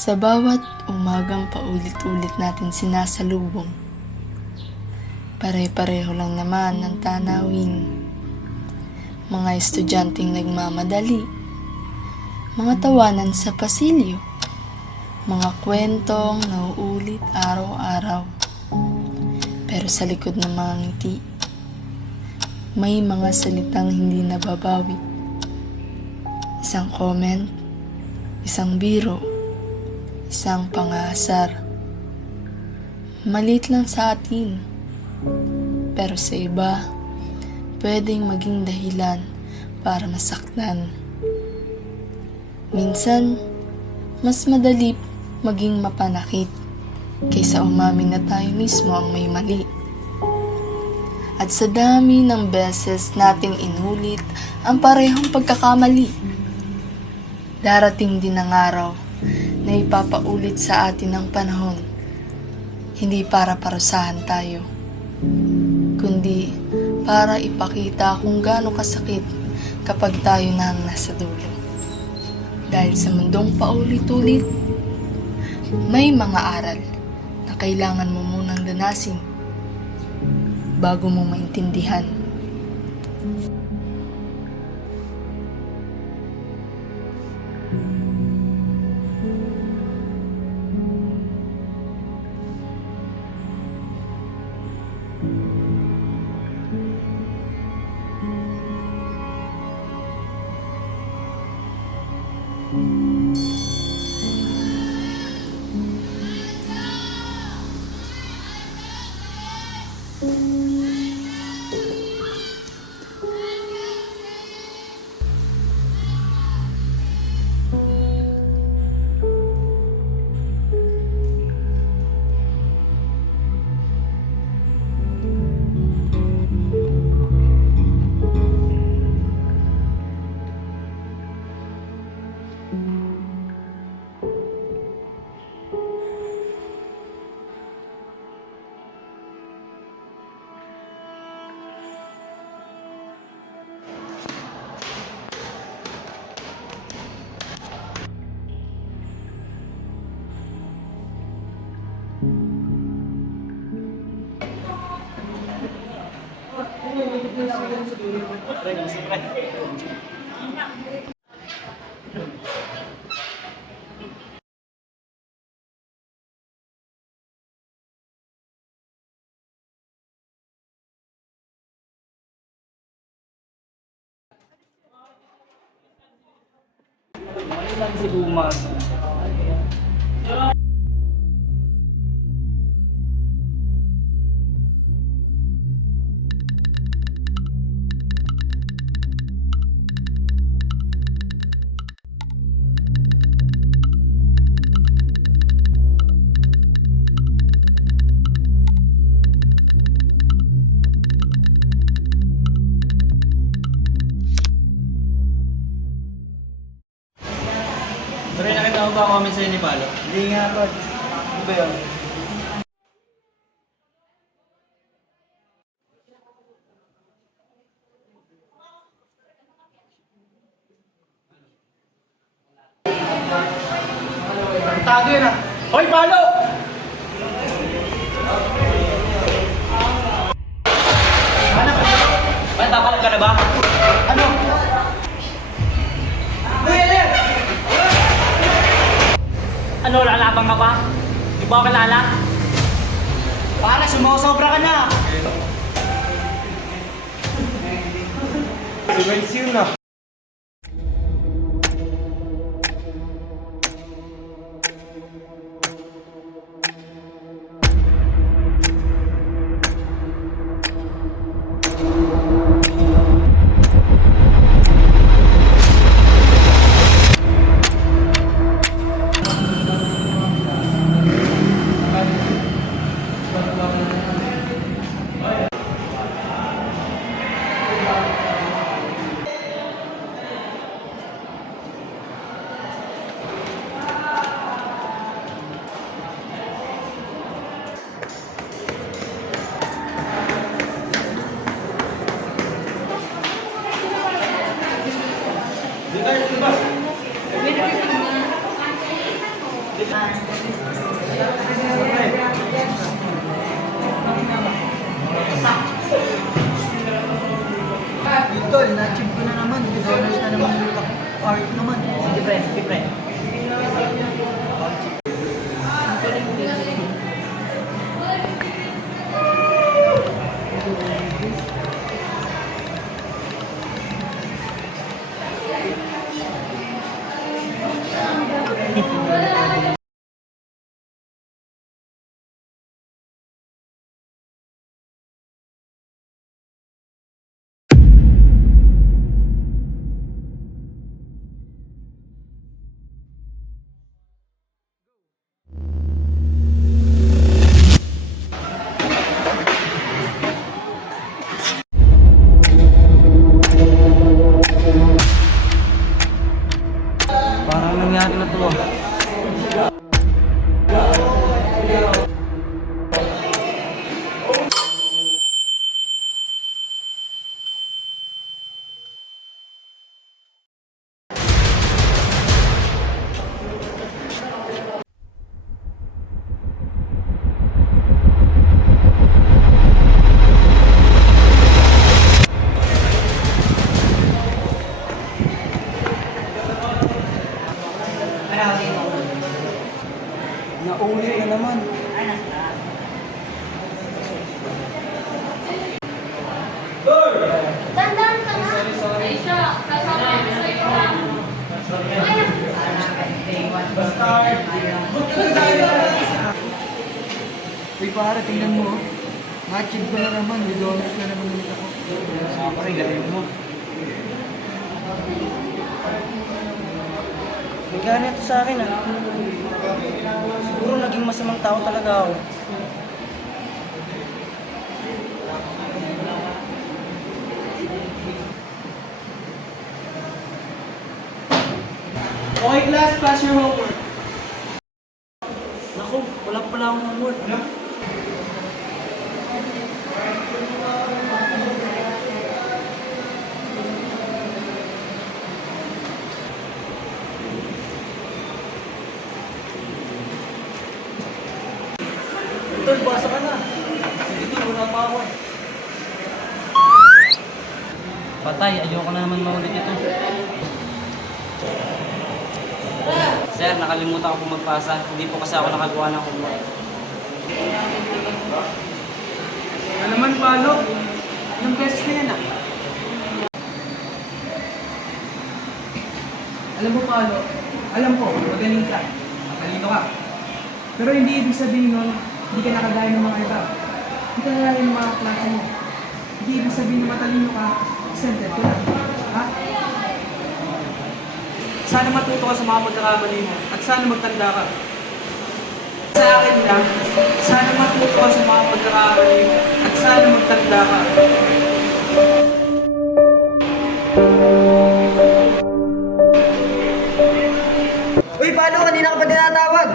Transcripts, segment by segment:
Sa bawat umagang paulit-ulit natin sinasalubong, pare-pareho lang naman ang tanawin. Mga estudyanteng nagmamadali, mga tawanan sa pasilyo, mga kwentong nauulit araw-araw. Pero sa likod ng mga ngiti, may mga salitang hindi nababawi. Isang comment, isang biro, isang pangaasar. Maliit lang sa atin, pero sa iba, pwedeng maging dahilan para masaktan. Minsan, mas madali maging mapanakit kaysa umamin na tayo mismo ang may mali. At sa dami ng beses nating inulit ang parehong pagkakamali, darating din ang araw na ipapaulit sa atin ng panahon, hindi para parusahan tayo, kundi para ipakita kung gaano kasakit kapag tayo na ang nasa dulo. Dahil sa mundong paulit-ulit, may mga aral na kailangan mo munang danasin bago mo maintindihan. Lang si Luma. Pero nakita mo ba ang comment sa'yo ni Palo? Hindi nga, Rod. Ano ba yun? Tago yun ah! Hoy, Palo! Anak! Ba't tapalag ka na ba? Ano? Ano, lalabang ka ba? Di ba ako kilala? Para, sumusobra ka na! Si Wensi yun ah. Tol, na-achieve ko na naman. $2 na naman yung art naman. Sige pre, sige pre. Parang nangyari na to ah. Nauli na naman. Dandan ka nga. Aisha, kasama ko sa iyo lang. Uy pare, tingnan mo. Na-achieve ko na naman. $2 na naman ulit ako. Pare, galing mo. May ganito sa akin ah. Siguro naging masamang tao talaga ako. Okay class, pass your homework. Naku, wala pala akong homework. Tol, basa ka na. Sige, wala pa ako eh. Patay, ayoko na naman maulit ito. Sir, nakalimutan ko po magpasa. Hindi po kasi ako nakagawa ng homework. Ano naman, Palo? Ilang beses na yan ah? Alam mo, Palo, alam ko, magaling ka. Matalino ka. Pero hindi ibig sabihin nun, hindi ka nakagaya ng mga iba. Hindi ka nakagaya ng mga klase mo. Hindi ibig sabihin na matalino ka, exempted ka lang. Ha? Sana matuto ka sa mga pagkakamali mo at sana magtanda ka. Sa akin lang, sana matuto ka sa mga pagkakamali mo at sana magtanda ka. Uy, paano? Kanina ka pa tinatawag?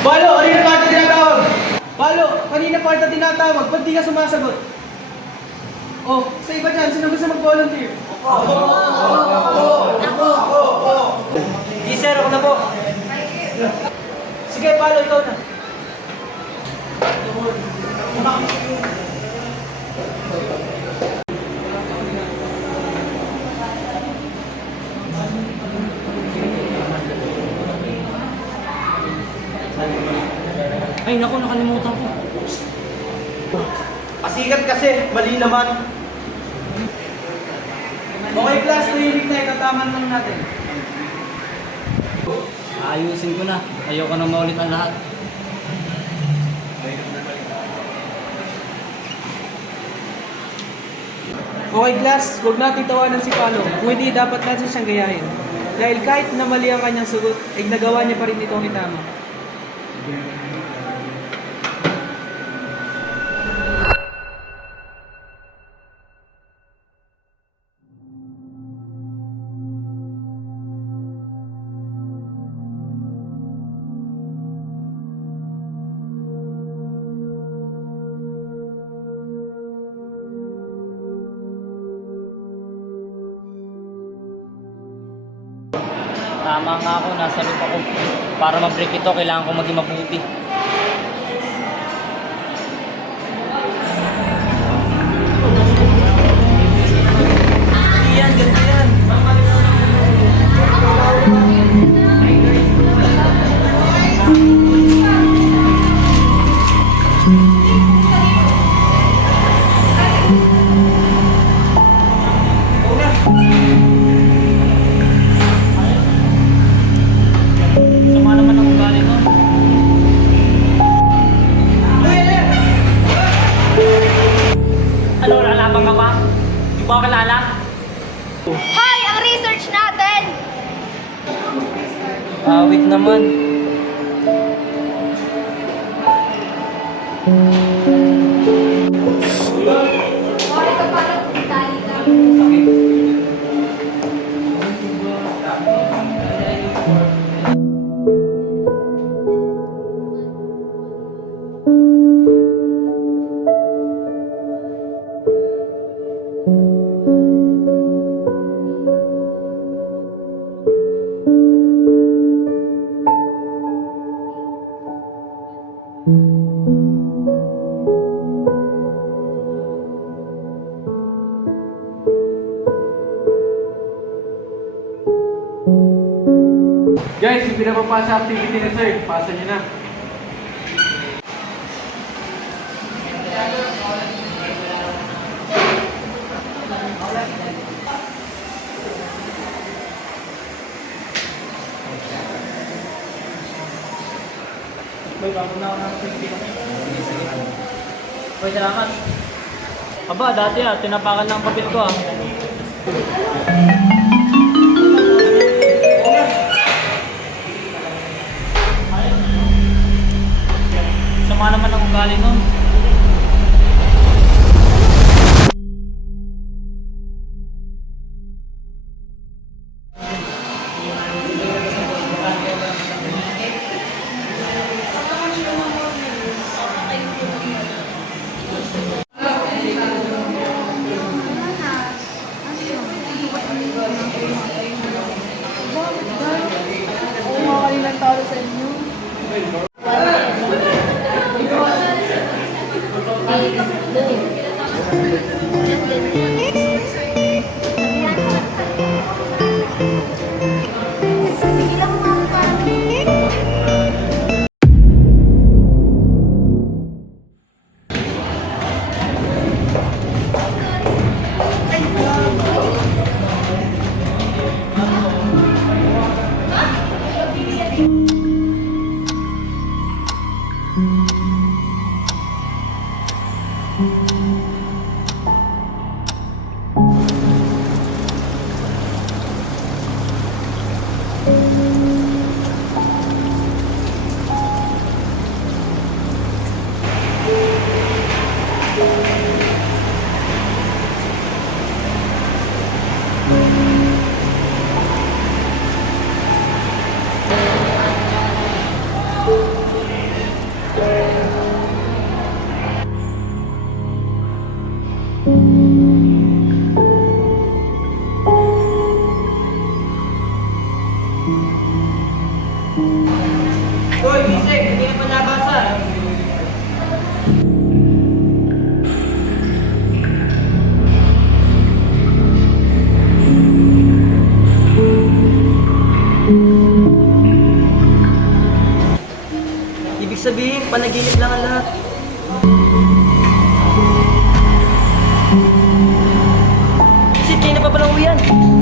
Palo, kanina pa kita tinatawag? Palo, kanina pa kita tinatawag. Ba't di ka sumasagot? Oh, sa iba dyan, sino gusto mag-volunteer? Di sir, ako na po. Sige, Palo, ikaw na. Ay, naku, nakalimutan ko. Pasikat kasi, mali naman. Okay, class, tahimik na, itataman lang natin. Ayusin ko na. Ayoko na maulit ang lahat. Okay, class, huwag natin tawanan si Palo. Kung hindi, dapat natin siyang gayahin. Dahil kahit na mali ang kanyang sagot, ay nagawa niya pa rin itong itama. Tama nga ako, nasa loop ako. Para ma-break ito, kailangan ko maging mabuti. Yan, ganito yan. Sama naman ang ugali mo. Ano, lalabang ka ba? Di ba kilala? Hoy! Ang research natin! Wait naman. Hoy, ito parang tali lang. Guys, yung pinapapasa activity na sir, pasa nyo na. Hoy, salamat. Aba, dati tinapakan lang ang papel ko Sama naman ang ugali mo. Oo nga, kanina talo sa inyo. Hoy, Bisek, hindi ka pa nabasa. Ibig sabihin, panaginip lang ang lahat. Shit, kayo na pa palang uwi yan.